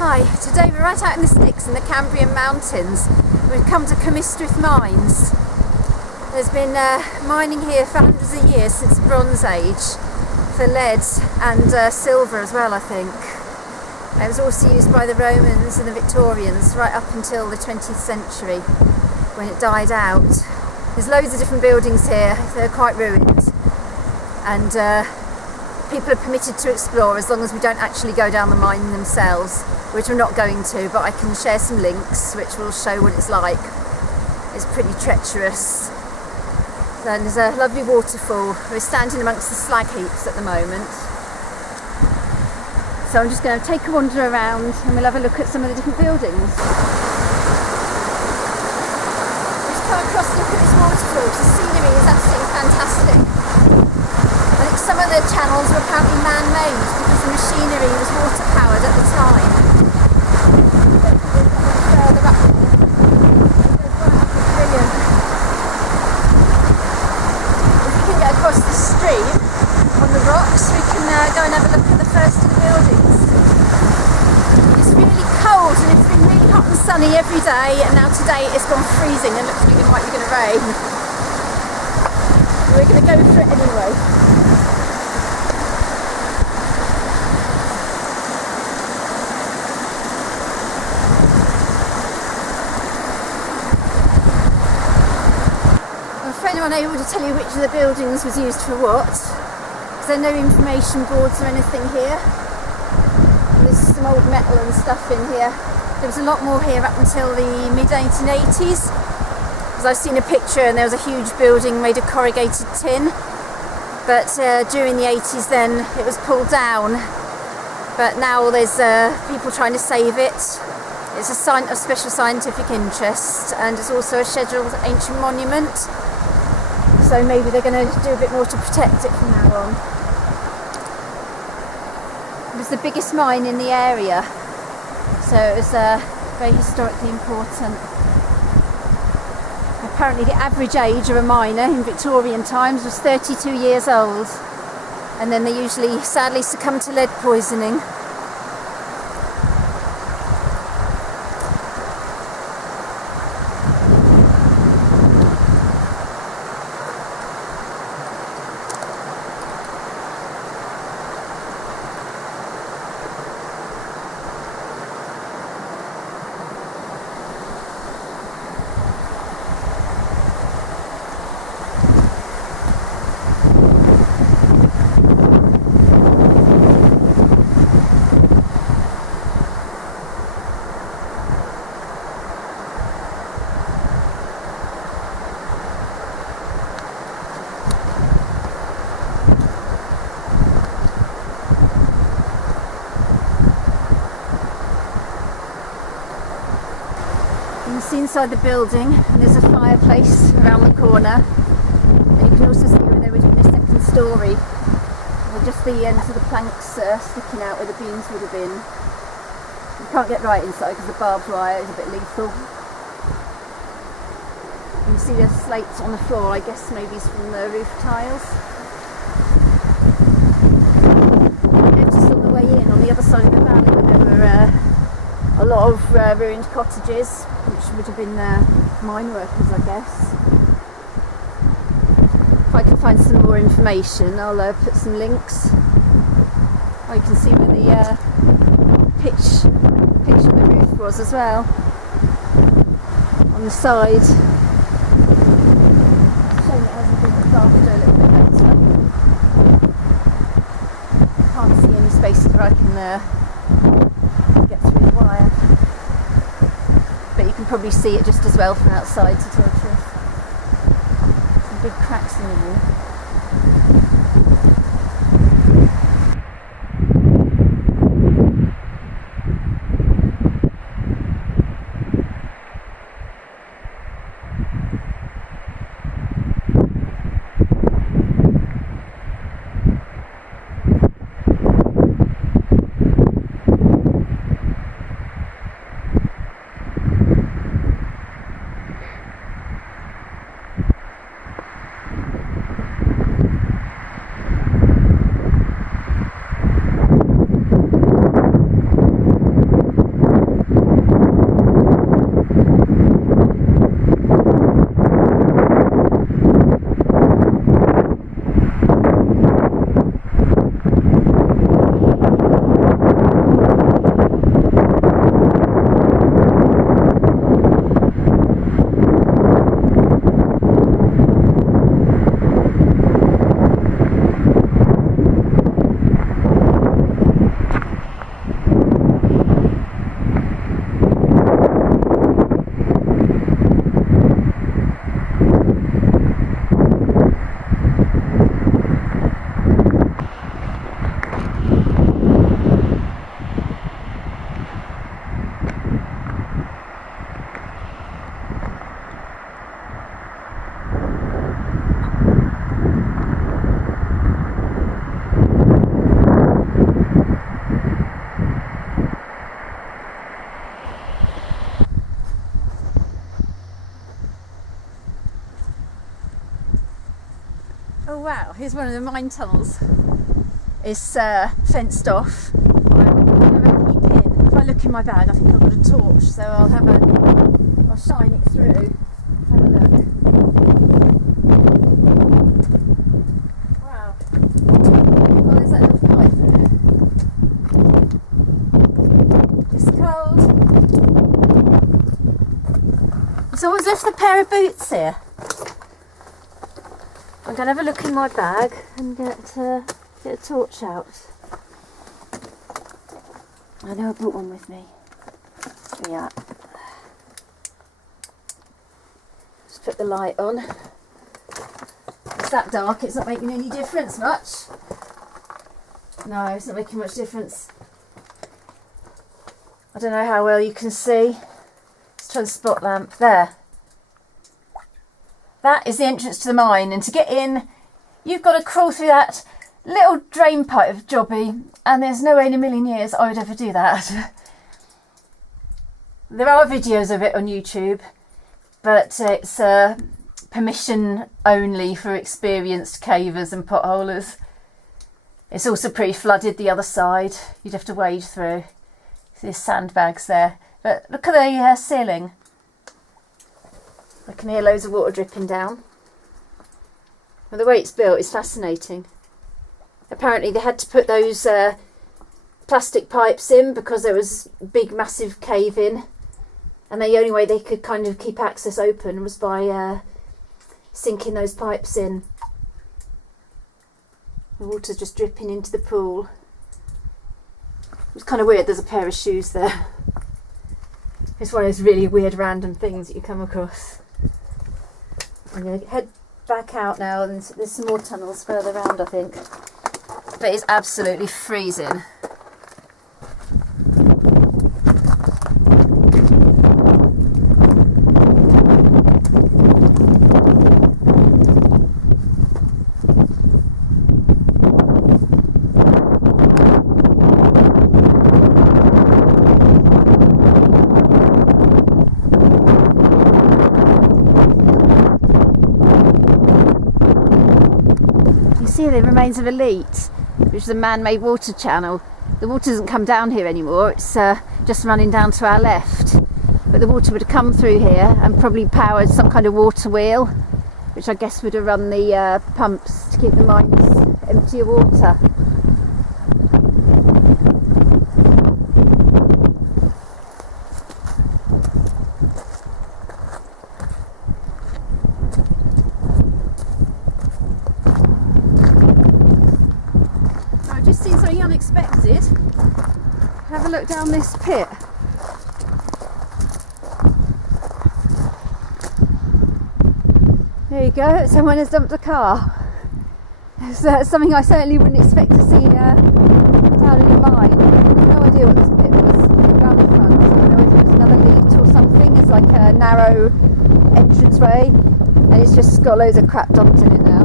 Hi, today we're right out in the sticks in the Cambrian Mountains. We've come to Cwmystwyth mines. There's been mining here for hundreds of years since the Bronze Age for lead and silver as well, I think. It was also used by the Romans and the Victorians right up until the 20th century when it died out. There's loads of different buildings here, they're quite ruined, and people are permitted to explore as long as we don't actually go down the mine themselves, which we're not going to, but I can share some links which will show what it's like. It's pretty treacherous. And there's a lovely waterfall. We're standing amongst the slag heaps at the moment. So I'm just going to take a wander around and we'll have a look at some of the different buildings. Just come across and look at this waterfall. The scenery is absolutely fantastic. I think some of the channels were apparently man-made because the machinery was water-powered at the time. Further up. Brilliant. If we can get across the stream on the rocks, we can go and have a look at the first of the buildings. It's really cold and it's been really hot and sunny every day, and now today it's gone freezing and looks looking like it's going to rain. We're going to go for it anyway. I'm unable to tell you which of the buildings was used for what, because there are no information boards or anything here. And there's some old metal and stuff in here. There was a lot more here up until the mid-1880s, because I've seen a picture and there was a huge building made of corrugated tin, but during the 80s then it was pulled down, but now there's people trying to save it. It's a site of special scientific interest, and it's also a scheduled ancient monument. So maybe they're going to do a bit more to protect it from now on. It was the biggest mine in the area, so it was very historically important. Apparently the average age of a miner in Victorian times was 32 years old, and then they usually sadly succumb to lead poisoning. You can see inside the building, and there's a fireplace around the corner, and you can also see where they were doing the second story, with just the ends of the planks sticking out where the beams would have been. You can't get right inside because the barbed wire is a bit lethal. You can see there's slates on the floor, I guess maybe it's from the roof tiles. Yeah, just on the way in, on the other side of the valley, where there were a lot of ruined cottages, which would have been mine workers, I guess. If I can find some more information, I'll put some links. Oh, you can see where the pitch of the roof was as well, on the side. Shame it hasn't been looked after a little bit better. Can't see any spaces where I can get through the wire. But you can probably see it just as well from outside, to tell the truth. Some big cracks in the wall. Oh wow, here's one of the mine tunnels. It's fenced off. I'm going to peek in. If I look in my bag, I think I've got a torch, so I'll shine it through. Have a look. Wow. Oh, there's that little pipe there. It's cold. Someone's left a pair of boots here. I'm going to have a look in my bag and get a torch out. I know I brought one with me. Yeah. Just put the light on. It's that dark, it's not making any difference much. No, it's not making much difference. I don't know how well you can see. Let's try the spot lamp. There. That is the entrance to the mine, and to get in, you've got to crawl through that little drain pipe jobby, and there's no way in a million years I would ever do that. There are videos of it on YouTube, but it's permission only for experienced cavers and potholers. It's also pretty flooded the other side. You'd have to wade through. There's sandbags there. But look at the ceiling. I can hear loads of water dripping down. Well, the way it's built is fascinating. Apparently they had to put those plastic pipes in because there was a big massive cave in, and the only way they could kind of keep access open was by sinking those pipes in. The water's just dripping into the pool. It's kind of weird, there's a pair of shoes there. It's one of those really weird random things that you come across. I'm going to head back out now, and there's some more tunnels further around, I think. But it's absolutely freezing. See the remains of a leat, which is a man-made water channel. The water doesn't come down here anymore, it's just running down to our left. But the water would have come through here and probably powered some kind of water wheel, which I guess would have run the pumps to keep the mines empty of water. Just seen something unexpected. Have a look down this pit. There you go, someone has dumped a car. It's something I certainly wouldn't expect to see down in a mine. I have no idea what this pit was around the front. I don't know if it was another lead or something. It's like a narrow entranceway, and it's just got loads of crap dumped in it now.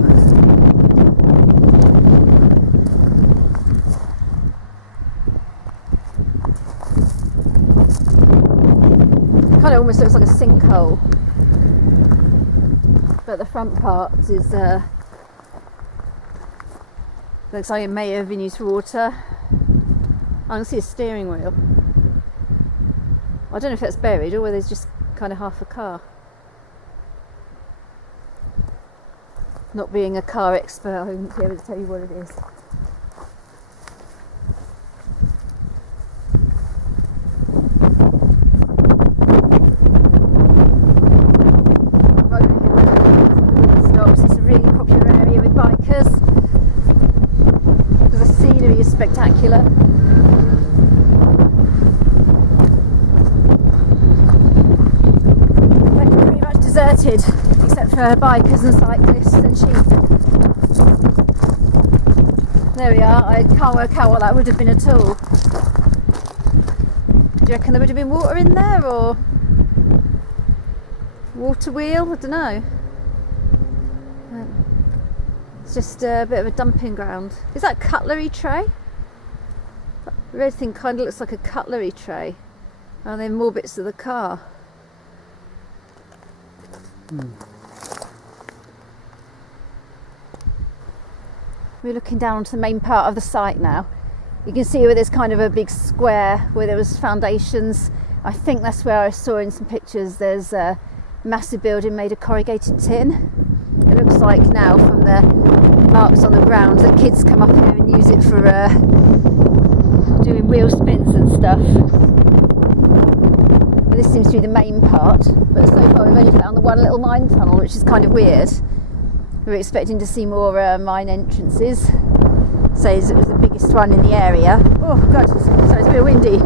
Kind of almost looks like a sinkhole, but the front part is looks like it may have been used for water. I can see a steering wheel. I don't know if that's buried or whether it's just kind of half a car. Not being a car expert, I wouldn't be able to tell you what it is. Spectacular. Pretty much deserted, except for bikers and cyclists and sheep. There we are. I can't work out what that would have been at all. Do you reckon there would have been water in there, or water wheel? I don't know. It's just a bit of a dumping ground. Is that a cutlery tray? The red thing kind of looks like a cutlery tray. And then more bits of the car. We're looking down onto the main part of the site now. You can see where there's kind of a big square where there was foundations. I think that's where I saw in some pictures there's a massive building made of corrugated tin. It looks like now from the marks on the ground that kids come up here and use it for doing wheel spins and stuff. This seems to be the main part, but so far we've only found the one little mine tunnel, which is kind of weird. We were expecting to see more mine entrances. Says it was the biggest one in the area. Oh god, sorry, it's a bit windy.